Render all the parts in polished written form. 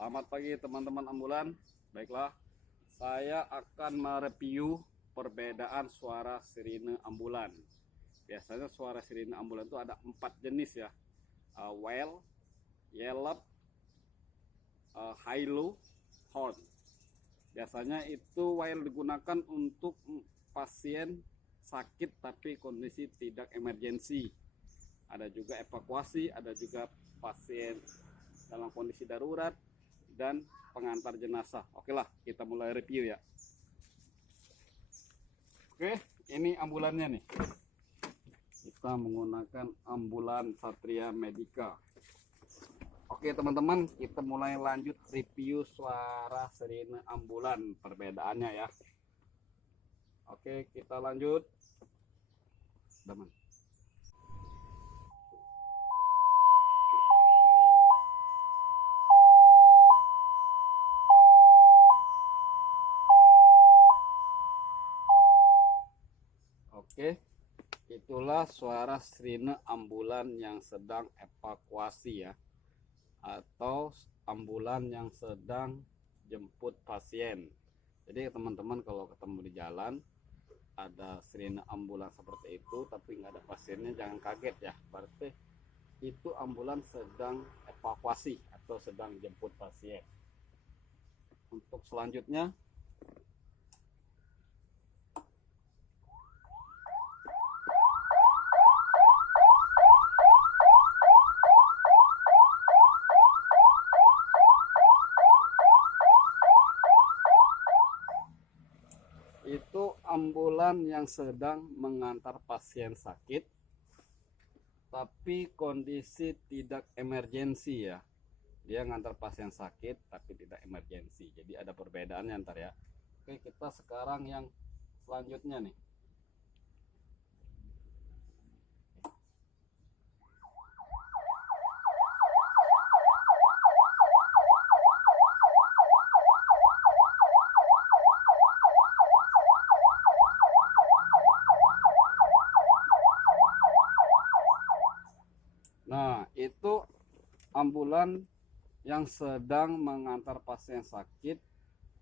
Selamat pagi teman-teman ambulan. Baiklah, saya akan mereview perbedaan suara sirine ambulan. Biasanya suara sirine ambulan itu ada 4 jenis ya. Wail, yelp, high-low, horn. Biasanya itu wail digunakan untuk pasien sakit tapi kondisi tidak emergensi. Ada juga evakuasi, ada juga pasien dalam kondisi darurat dan pengantar jenazah. Oke lah, kita mulai review ya. Oke, ini ambulannya nih. Kita menggunakan ambulan Satria Medica. Oke teman-teman, kita mulai lanjut review suara sirine ambulan, perbedaannya ya. Oke, kita lanjut. Teman. Oke, itulah suara sirine ambulan yang sedang evakuasi ya, atau ambulan yang sedang jemput pasien. Jadi teman-teman kalau ketemu di jalan ada sirine ambulan seperti itu tapi nggak ada pasiennya, jangan kaget ya, berarti itu ambulan sedang evakuasi atau sedang jemput pasien. Untuk selanjutnya itu ambulan yang sedang mengantar pasien sakit tapi kondisi tidak emergensi ya. Dia ngantar pasien sakit tapi tidak emergensi, jadi ada perbedaannya ntar ya. Oke, kita sekarang yang selanjutnya nih. Nah, itu ambulan yang sedang mengantar pasien sakit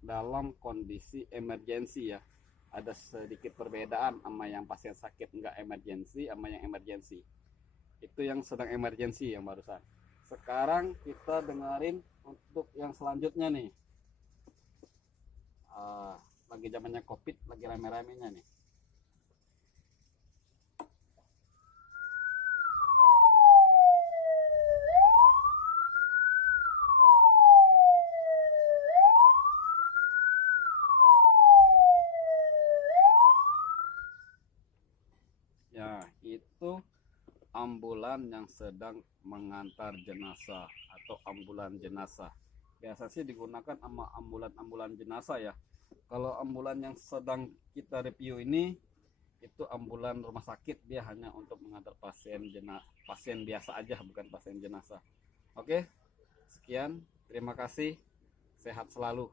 dalam kondisi emergensi ya. Ada sedikit perbedaan sama yang pasien sakit enggak emergensi sama yang emergensi. Itu yang sedang emergensi yang barusan. Sekarang kita dengerin untuk yang selanjutnya nih. Lagi zamannya COVID, lagi rame-ramenya nih. Ya, itu ambulan yang sedang mengantar jenazah atau ambulan jenazah. Biasa sih digunakan sama ambulan jenazah ya. Kalau ambulan yang sedang kita review ini itu ambulan rumah sakit, dia hanya untuk mengantar pasien biasa aja, bukan pasien jenazah. Oke, sekian, terima kasih, sehat selalu.